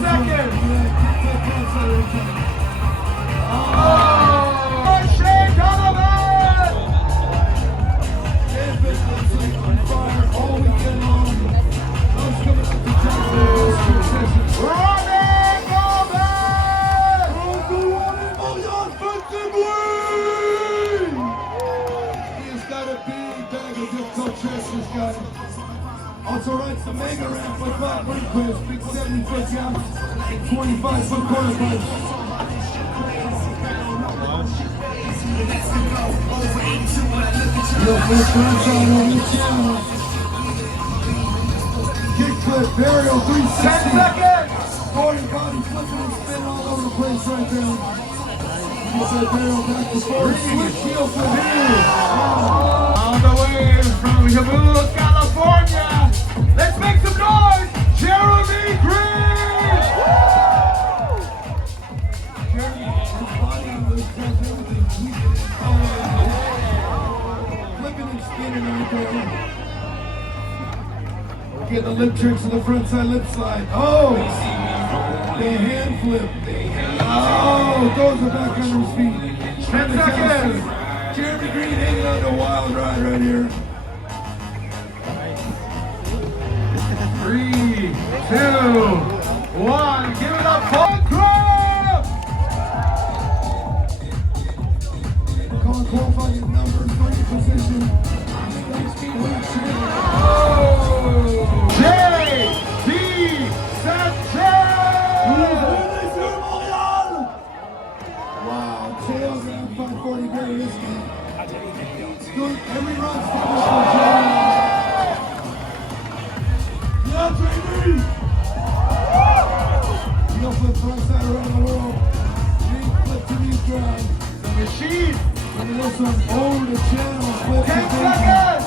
seconds. Also rides the mega ramp with Bob Burnquist, big 70-foot jump, 25-foot corner punch. Real quick frontside on the channel. Kickflip, burial, 360. 10 seconds. Forward body flipping and spinning all over the place right there. Gets that burial back to forward. Switch heel flip here. On the way from Jamaica, California. Let's make some noise! Jeremy Green! Jeremy, his body does everything. Flipping and spinning right there. Getting the lip tricks to the front side lip slide. Oh! The hand flip. Oh! Throws it back under his feet. 10 seconds! Jeremy Green hanging on to a wild ride right here. 3, 2, 1, give it up for Graham! Calling qualifying number 3 position. J.D. Sanchez! Wow, tail grab 540 very risky. Doing every run for heel flip front side around the world. Big flip to knee drag. The machine! Look at this one, over the channel. Flip 10 to seconds!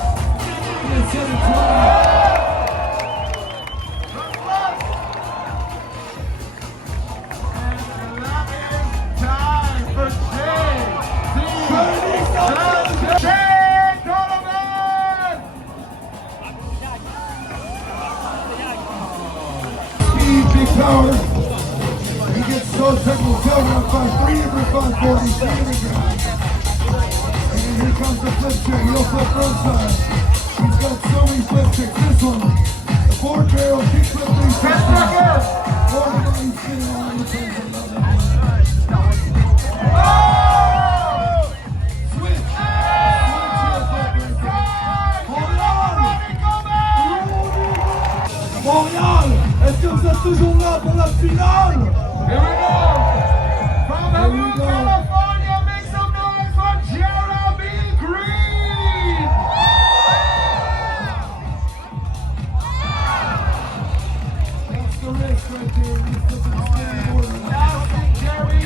and 720. Time for Big power. He gets so technical. Tail grab 3 different 540s, 3 different grabs. And here comes the flip trick. Heel flip front side. He's got so many flip tricks. This one, the forward barrel, kick flip 360. 10 seconds! Forward body spinning all over the place. I love it. Switch. Switch heel flip right there. Hold on. Montréal, est-ce que vous êtes toujours là pour la finale? Here we go! From Hommes, California, make some noise for Jeremy Green! That's the wrist right there. He's looking to stand order. Jerry!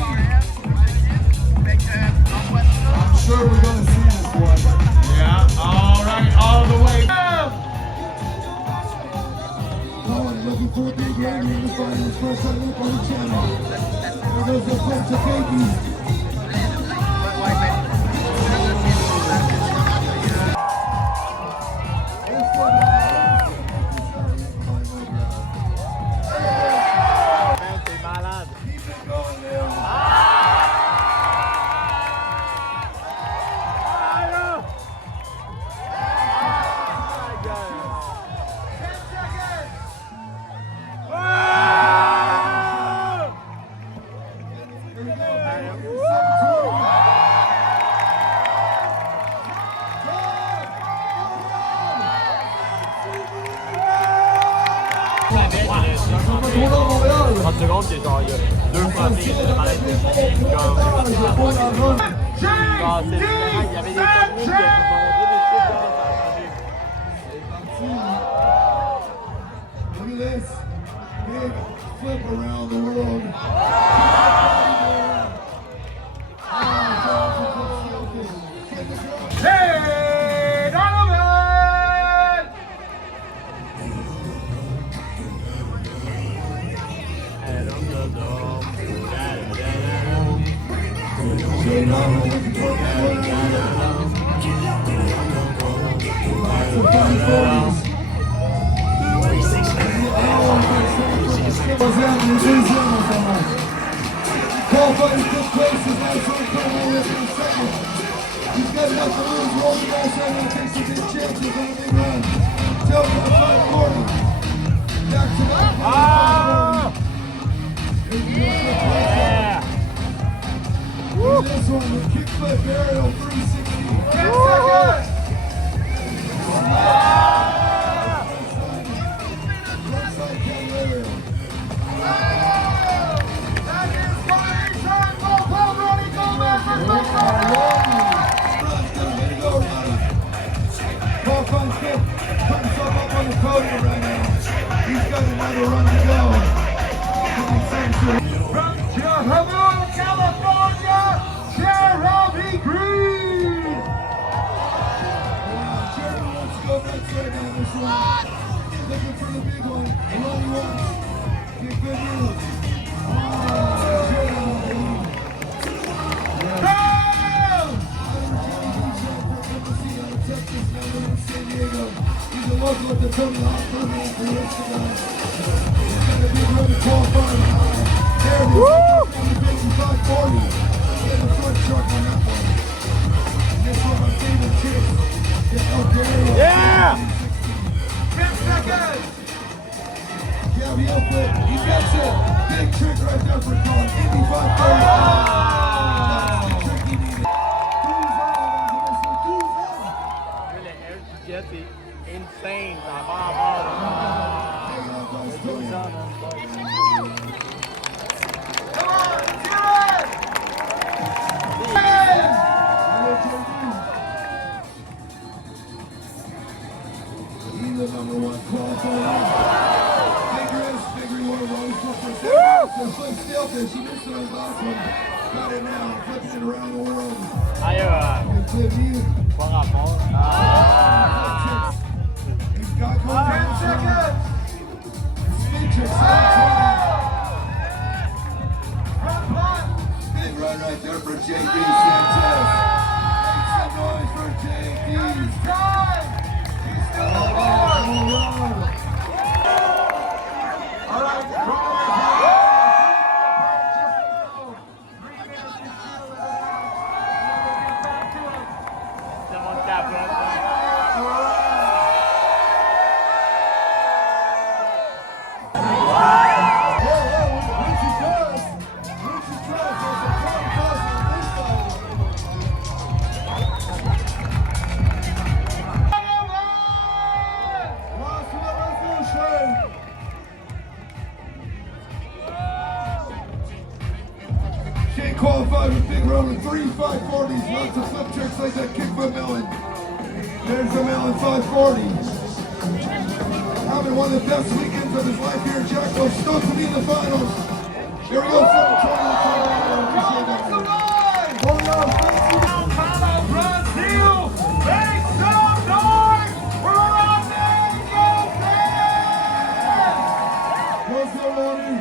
I'm sure we're going to see this one. Yeah, all right, all the way. Looking for a big hand in the finals. First time up on the channel. There goes the flip to Baby. Keep it going, Leo. Wat de rand is al je. Durf maar niet te gaan. Look at this. Big flip around the world. Hey, Donovan! What's happening? Qualifying fifth place is last one coming all the way from second. He's got enough to lose. Roll the dice right now. Take some big chances on the big run. Till the 540. Back to back. Yeah. This one, the kickflip aerial 360. 10 seconds. Frontside cat aerial. That is combination. Paul Ronnie Gomez for second. Paul finds fifth. Put himself up on the podium right now. He's got another run to go. From Hommes, California, Jeremy Green. Jeremy wants to go nuts right now in this one. Looking for the big one. The one he wants. Get good news. San Diego. He's a local at the Tony Hawk Tournament for years ago. He's got a big run to qualify. There he is. 540. Get the front truck on that one. And this one, my favorite chick. Yeah. 10 seconds. Yeah, the outfit. He gets it. Big trick right there for Colin. 8540. That's the trick he needed. Who's on? Really, it's just insane. Blah, blah, Taking off on his Tony. blah. Come on, do it. He's the number one qualifier. Big risk, big reward. Always look for a flip steelfish. He missed it on his last one. Got it now. Flips it around the world. Ayo, Big flip mute. bang apa? He's got 10 seconds. speed tricks. Front punt. Big run right there for JD Sanchez. Make some noise for JD. He's time. He's still on board. All right, draw your Someone tap it. Shane qualified with big run with 3 540s. Lots of flip tricks like that kickflip melon. There's the melon 540. Having one of the best weekends of his life here at Jackalope. Stoked to be in the finals. Here we go from the tournament. Appreciate that. Hold on. Sao Paulo, Brazil. Make some noise for Ronnie Gomez. What's up, Ronnie?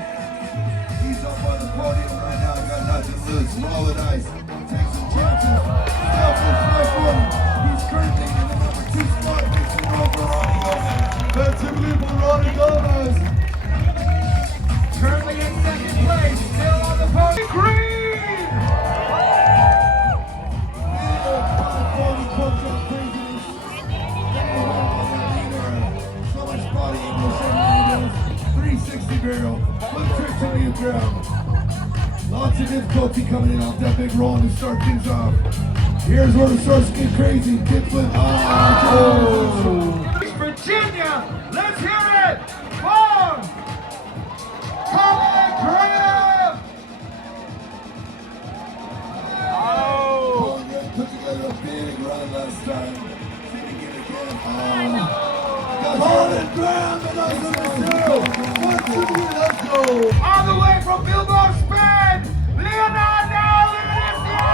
He's up on the podium right now. Got nothing to lose. Roll the dice. Take some chances. Stop with 540. He's currently in the number 2 spot. Make some noise for Ronnie Gomez. Let's give it for Ronnie Gomez. Currently in second place, still on the podium. Green. Big 540 pumped up craziness. So much body English everything does. 360 barrel. Flip tricks into the ground. Lots of difficulty coming in off that big roll to start things off. Here's where it starts to get crazy. Kickflip. Virginia, let's hear it for Colin Graham. Colin Graham put together a big run last time. See if he can get it again. Colin Graham, another 1, 2, let's go. All the way from Bilbao, Spain, Leonardo Valencia.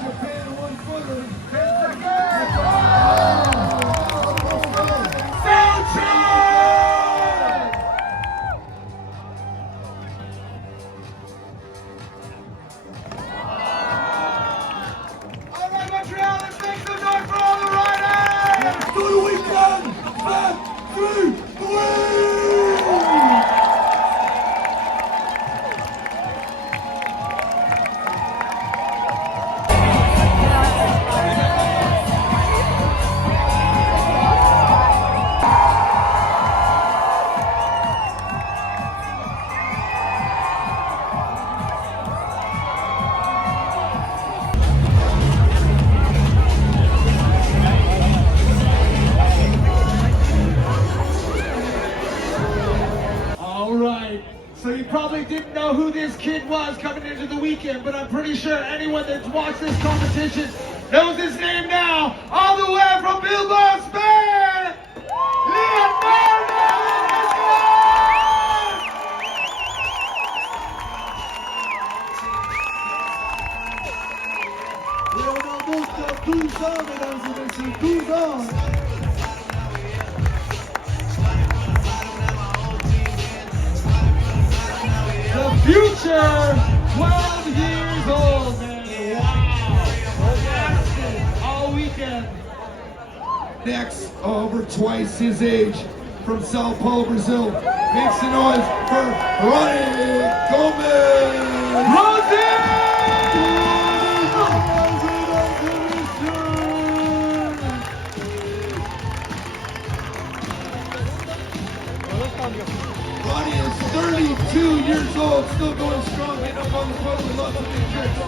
Japan 1-footer. 10 seconds. know who this kid was coming into the weekend, but I'm pretty sure anyone that's watched this competition knows his name now. All the way from Bilbao, Spain, Leonardo! Leonardo, 12 ans, mesdames et messieurs, 12 ans. The future, 12 years old, man. Wow. All weekend. Next, over twice his age, from Sao Paulo, Brazil, makes the noise for Ronnie Gomez. Rosie! Ronnie is 32 years old, still going strong, getting up on the front with lots of big tricks.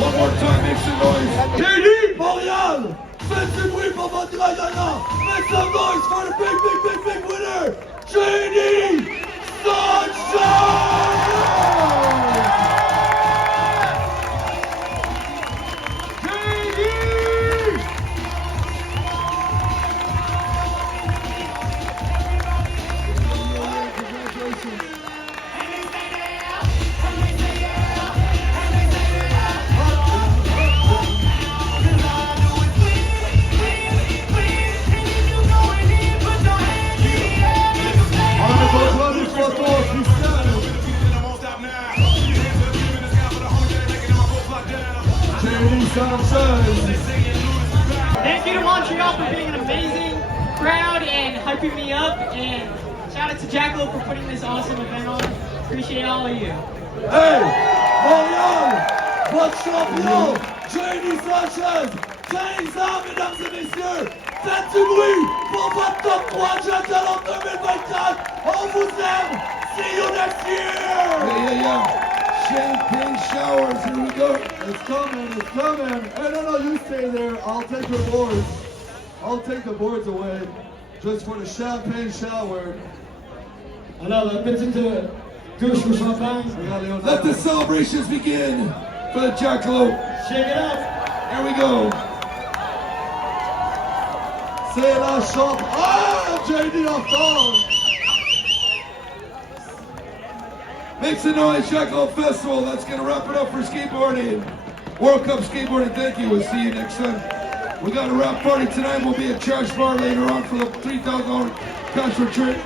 One more time, make some noise. JD! Montréal! Faites du bruit pour votre gagnant! Make some noise for the big winner! JD! Sunshine! Thank you to Montreal for being an amazing crowd and hyping me up, and shout out to Jackalope for putting this awesome event on. Appreciate all of you. Hey, Montréal, votre champion, JD Sanchez, 15 ans, mesdames et messieurs, faites du bruit pour votre top 3 Jackalope 2024. On vous aime. See you next year. Yeah. Champagne showers, here we go. It's coming. Hey, no, you stay there. I'll take the boards. I'll take the boards away just for the champagne shower. Alors, la petite douche au champagne. Let the celebrations begin for the Jackalope. Shake it up. Here we go. C'est la chambre. Ah, JD off dog. Make some noise, Jackalope Festival. That's going to wrap it up for skateboarding. World Cup skateboarding, thank you. We'll see you next time. We got a wrap party tonight. We'll be at Trash Bar later on for the $3,000 cash for trip.